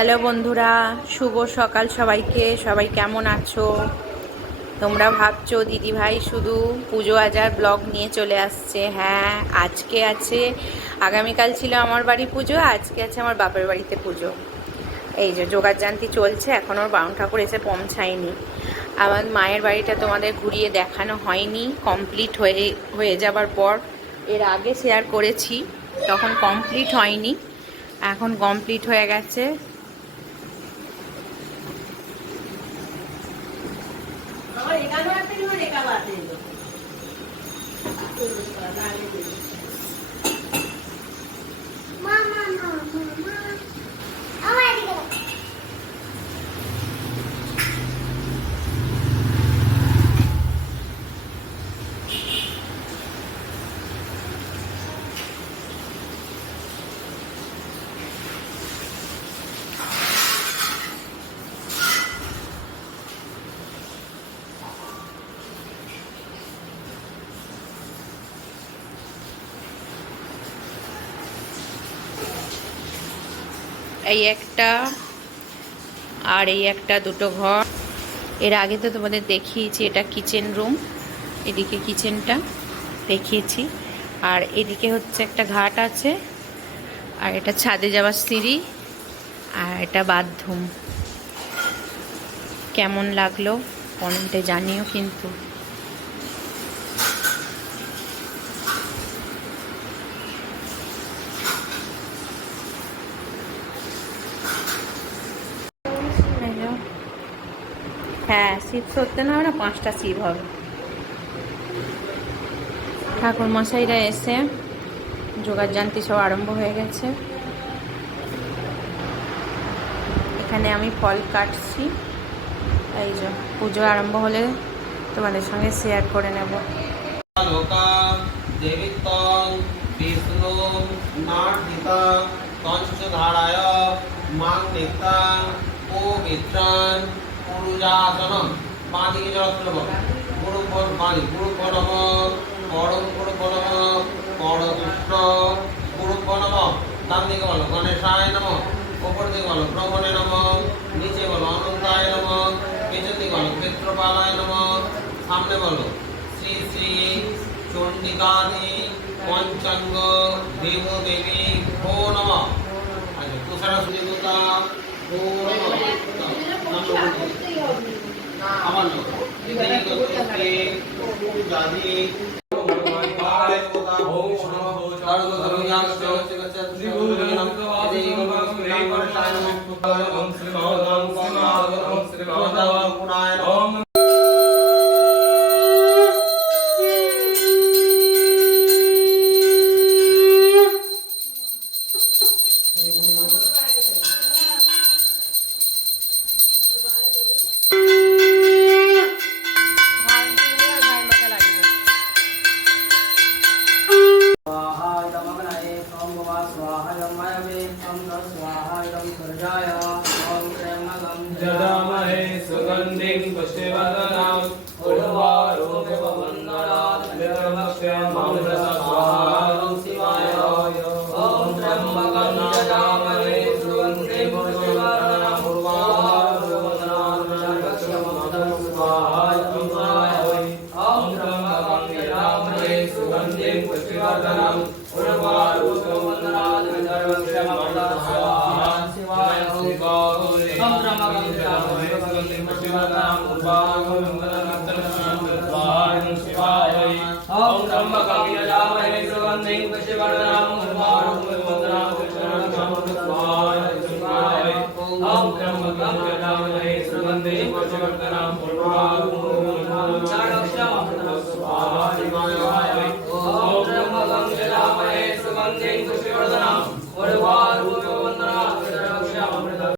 Hello বন্ধুরা, শুভ সকাল সবাইকে। সবাই কেমন আছো? তোমরা ভাবছো দিদি ভাই শুধু পুজো আজার ব্লগ নিয়ে চলে আসছে। হ্যাঁ, আজকে আছে, আগামীকাল ছিল আমার বাড়ি পুজো, আজকে আছে আমার বাপের বাড়িতে পুজো। এই যে যোগাযান্তি চলছে, এখনও বাউন ঠাকুর এসে পৌঁছায়নি। আমার মায়ের বাড়িটা তোমাদের ঘুরিয়ে দেখানো হয়নি, কমপ্লিট হয়ে যাবার পর। এর আগে শেয়ার করেছি, তখন কমপ্লিট হয়নি, এখন কমপ্লিট হয়ে গেছে। এই একটা আর এই একটা, দুটো ঘর। এর আগে তো তোমাদের দেখিয়েছি, এটা কিচেন রুম, এদিকে কিচেনটা দেখিয়েছি, আর এদিকে হচ্ছে একটা ঘাট আছে, আর এটা ছাদে যাওয়ার সিঁড়ি, আর এটা বাথরুম। কেমন লাগলো কমেন্টে জানিও কিন্তু। হ্যাঁ, শিব সত্যি না হবে না, 5টা শিব হবে। ঠাকুর মশাইরা এসে যোগাযান্তি সব আরম্ভ হয়ে গেছে। এখানে আমি ফল কাটছি, এই যে পুজো আরম্ভ হলে তোমাদের সঙ্গে শেয়ার করে নেব। ডান দিকে বলো গণেশায় নমঃ, ওপর দিকে বলো ব্রহ্মণে নমঃ, নিচে বলো অনন্তায় নমঃ, পেছন দিকে বলো ক্ষেত্রপালায় নমঃ, সামনে বলো শ্রী শ্রী চণ্ডিকাদি পঞ্চাঙ্গ দেব দেবী ভো নমঃ। আচ্ছা, তুষারা সুদেবতা ভো নমঃ। আমার লোক এদিকে করতে পূজাদি जदामहे सुगन्धिं पुष्टिवर्धनम् उर्वारुकवन्दनात् स्वाहा शिवाय। ॐ त्र्यम्बकं यजामहे सुगन्धिं पुष्टिवर्धनम् उर्वारुकवन्दनात् स्वाहा शिवाय। ॐ त्र्यम्बकं यजामहे सुगन्धिं पुष्टिवर्धनम् उर्वारुकवन्दनात् स्वाहा शिवाय। ॐ त्र्यम्बकं यजामहे सुगन्धिं पुष्टिवर्धनम्